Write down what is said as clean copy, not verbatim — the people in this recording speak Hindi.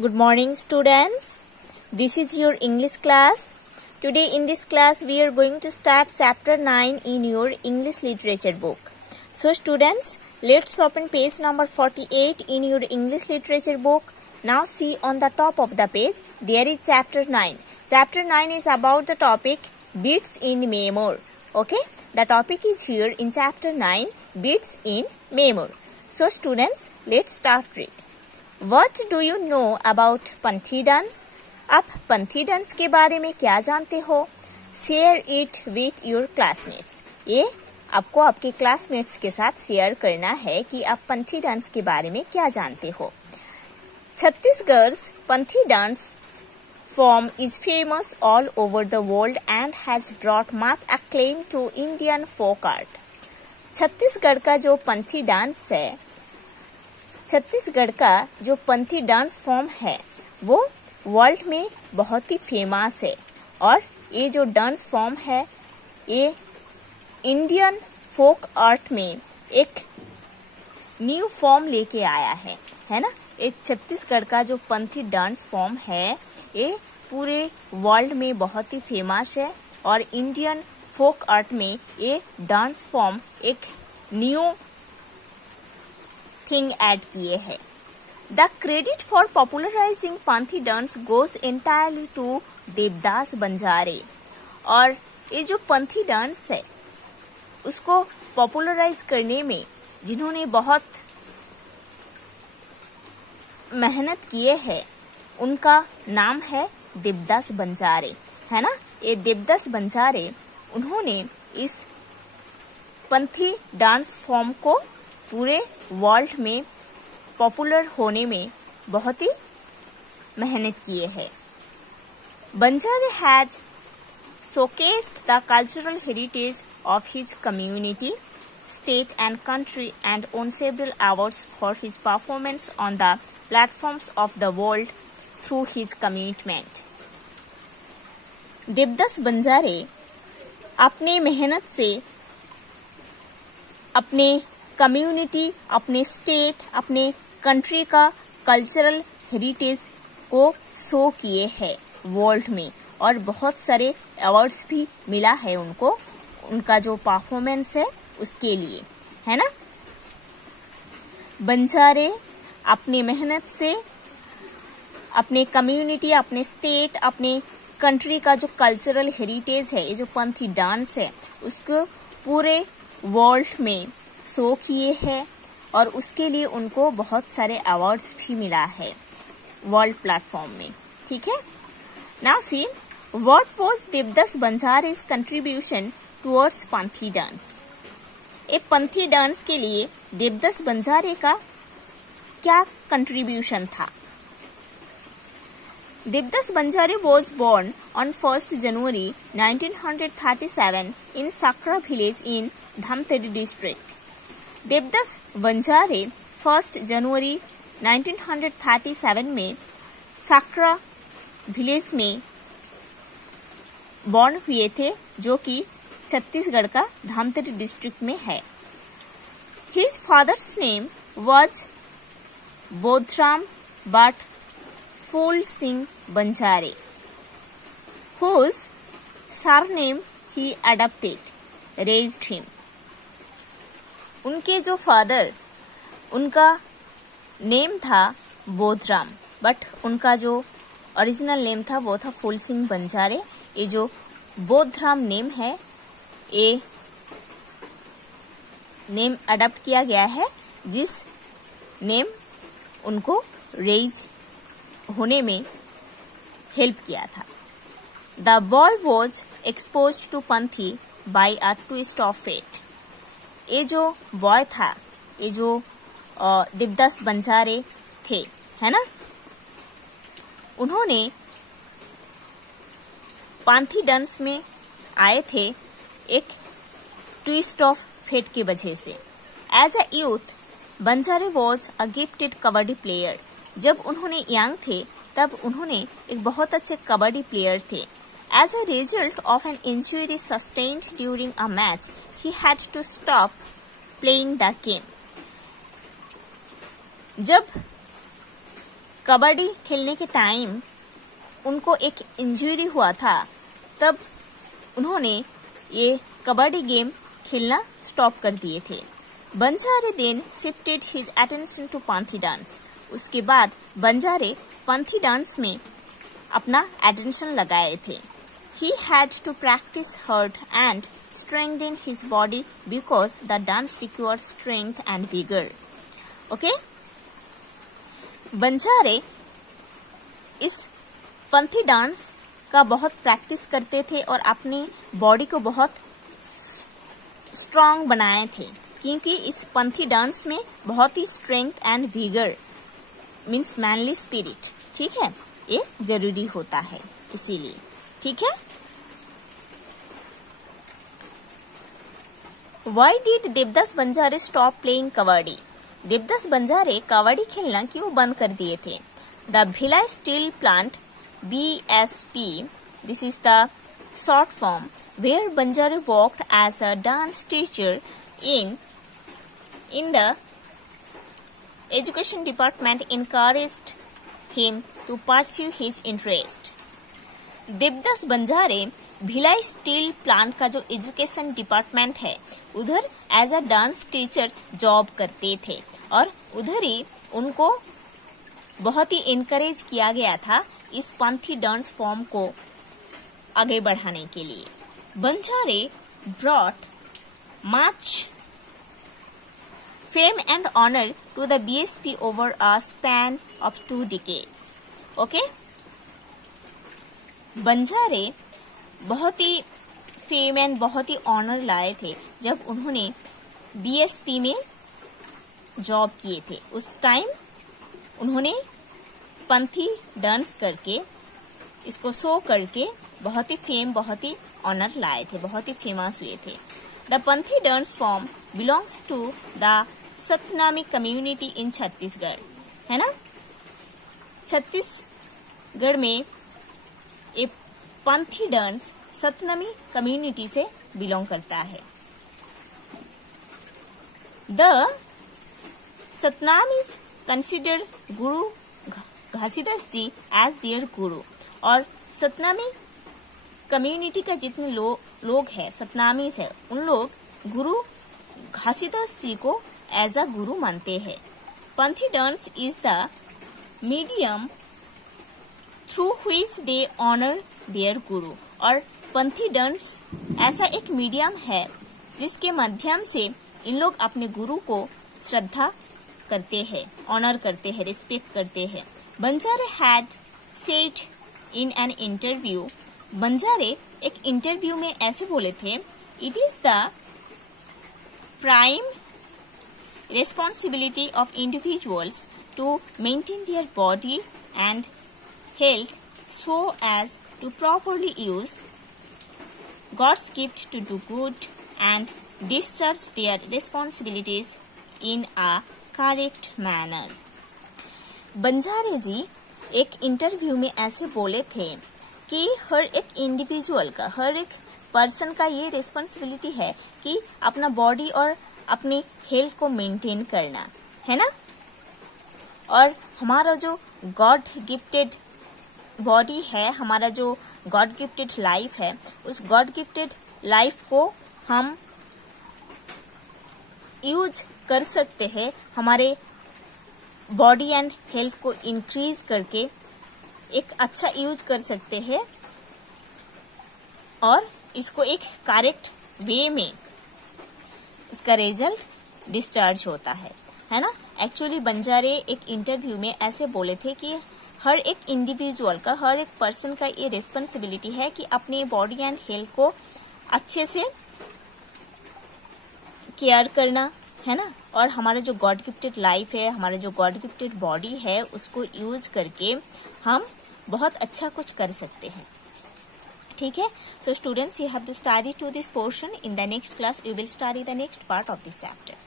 Good morning, students. This is your English class. Today in this class we are going to start chapter 9 in your English literature book. So students, let's open page number 48 in your English literature book. Now see on the top of the page there is chapter 9. Chapter 9 is about the topic beats in memory. Okay? The topic is here in chapter 9, beats in memory. So students, let's start read. What do you know about Panthi dance? आप पंथी डांस के बारे में क्या जानते हो? Share it with your classmates. ये आपको आपके क्लासमेट्स के साथ शेयर करना है कि आप पंथी डांस के बारे में क्या जानते हो. छत्तीसगढ़'s पंथी dance form is famous all over the world and has brought much acclaim to Indian folk art. Chhattisgarh का जो पंथी डांस है, छत्तीसगढ़ का जो पंथी डांस फॉर्म है वो वर्ल्ड में बहुत ही फेमस है और ये जो डांस फॉर्म है ये इंडियन फोक आर्ट में एक न्यू फॉर्म लेके आया है ना. ये छत्तीसगढ़ का जो पंथी डांस फॉर्म है ये पूरे वर्ल्ड में बहुत ही फेमस है और इंडियन फोक आर्ट में ये डांस फॉर्म एक न्यू थिंग ऐड किए है. The credit for popularizing Panthi dance goes entirely to Devdas Banjare. और ये जो पंथी डांस है उसको पॉपुलराइज करने में जिन्होंने बहुत मेहनत किए है उनका नाम है देवदास बंजारे, है ना. ये देवदास बंजारे उन्होंने इस पंथी डांस फॉर्म को पूरे वर्ल्ड में पॉपुलर होने में बहुत ही मेहनत किए हैं. बंजारे has showcased the cultural heritage of his community, state and country and won several awards for his performance on the platforms of the world through his commitment. Devdas Banjare अपने मेहनत से अपने कम्युनिटी, अपने स्टेट, अपने कंट्री का कल्चरल हेरिटेज को शो किए हैं वर्ल्ड में और बहुत सारे अवार्ड्स भी मिला है उनको, उनका जो परफॉर्मेंस है उसके लिए, है ना. बंजारे अपने मेहनत से अपने कम्युनिटी, अपने स्टेट, अपने कंट्री का जो कल्चरल हेरिटेज है, ये जो पंथी डांस है उसको पूरे वर्ल्ड में शो किए हैं और उसके लिए उनको बहुत सारे अवार्ड्स भी मिला है वर्ल्ड प्लेटफॉर्म में. ठीक है. Now see what was Devdas बंजारे's कंट्रीब्यूशन टुवर्ड्स पंथी डांस. एक पंथी डांस के लिए देवदास बंजारे का क्या कंट्रीब्यूशन था? देवदास बंजारे was born on 1st January 1937 in Sakra village in Dhamtari district. Devdas बंजारे 1 जनवरी 1937 में साकरा विलेज में बॉर्न हुए थे जो कि छत्तीसगढ़ का धामतरी डिस्ट्रिक्ट में है. His father's name was Bodhram but Phool Singh Banjare whose surname he adopted raised him. उनके जो फादर, उनका नेम था बोधराम बट उनका जो ओरिजिनल नेम था वो था फूल सिंह बंजारे. ये जो बोधराम नेम है ये नेम अडॉप्ट किया गया है जिस नेम उनको रेज होने में हेल्प किया था. The boy was exposed to Panthi by a twist of fate. ये जो बॉय था, ये जो देवदास बंजारे थे, है ना, उन्होंने पंथी डांस में आए थे एक ट्विस्ट ऑफ फेट की वजह से. As a youth Banjare was a gifted kabaddi player. जब उन्होंने यंग थे तब उन्होंने एक बहुत अच्छे कबड्डी प्लेयर थे. As a result of an injury sustained during a match, he had to stop playing the game. जब कबड्डी खेलने के टाइम उनको एक इंजरी हुआ था, तब उन्होंने ये कबड्डी गेम खेलना स्टॉप कर दिए थे। Banjare then shifted his attention to Panthi dance. उसके बाद बंजारे पंथी डांस में अपना अटेंशन लगाए थे। He had to practice hard and strengthen his body because the dance requires strength and vigor. Okay? बंजारे इस पंथी डांस का बहुत प्रैक्टिस करते थे और अपनी बॉडी को बहुत स्ट्रांग बनाए थे, क्योंकि इस पंथी डांस में बहुत ही strength and vigour means manly spirit, ठीक है, ये जरूरी होता है, इसीलिए, ठीक है। Why did Devdas Banjare stop playing kabaddi? Devdas Banjare kabaddi खेलना क्यों बंद कर दिए थे? The Bhilai Steel Plant, BSP, this is the short form, where Banjare worked as a dance teacher in the education department, encouraged him to pursue his interest. Devdas Banjare Bhilai steel plant का जो एजुकेशन डिपार्टमेंट है उधर as a dance teacher job करते थे और उधर ही उनको बहुत ही इनकरेज किया गया था इस पंथी डांस फॉर्म को आगे बढ़ाने के लिए। Banjare brought much fame and honour to the BSP over a span of 2 decades. Okay, Banjare बहुत ही फेम एंड बहुत ही ऑनर लाए थे जब उन्होंने बीएसपी में जॉब किए थे। उस टाइम उन्होंने पंथी डांस करके इसको शो करके बहुत ही फेम, बहुत ही ऑनर लाए थे, बहुत ही फेमस हुए थे। The Panthi dance form belongs to the Satnami community in Chhattisgarh, है ना। छत्तीसगढ़ में ये पंथी डांस सतनामी कम्युनिटी से बिलोंग करता है। The सतनामीज consider Guru Ghasidas ji as there guru, और सतनामी कम्युनिटी का जितने लोग हैं सतनामीज है, उन लोग गुरु घासीदास जी को एज अ गुरु मानते हैं। Panthi dance is the medium through which they honour their guru, और पंथी डांस ऐसा एक मीडियम है जिसके माध्यम से इन लोग अपने गुरु को श्रद्धा करते हैं, ऑनर करते हैं, रिस्पेक्ट करते हैं। Banjare had said in an interview, Banjare एक इंटरव्यू में ऐसे बोले थे, it is the prime responsibility of individuals to maintain their body and health so as to properly use God's gift to do good and discharge their responsibilities in a correct manner. बंजारे जी एक इंटरव्यू में ऐसे बोले थे कि हर एक इंडिविजुअल का, हर एक पर्सन का ये रिस्पॉन्सिबिलिटी है कि अपना बॉडी और अपनी हेल्थ को मेंटेन करना, है ना। और हमारा जो गॉड गिफ्टेड बॉडी है, हमारा जो गॉड गिफ्टेड लाइफ है, उस गॉड गिफ्टेड लाइफ को हम यूज कर सकते हैं हमारे बॉडी एंड हेल्थ को इंक्रीज करके, एक अच्छा यूज कर सकते हैं और इसको एक करेक्ट वे में इसका रिजल्ट डिस्चार्ज होता है ना। एक्चुअली बंजारे एक इंटरव्यू में ऐसे बोले थे कि हर एक इंडिविजुअल का, हर एक पर्सन का ये रिस्पॉन्सिबिलिटी है कि अपने बॉडी एंड हेल्थ को अच्छे से केयर करना, है ना। और हमारा जो गॉड गिफ्टेड लाइफ है, हमारा जो गॉड गिफ्टेड बॉडी है, उसको यूज करके हम बहुत अच्छा कुछ कर सकते हैं, ठीक है। So students, you have to study to this portion. In the next class, we will study the next part of this chapter.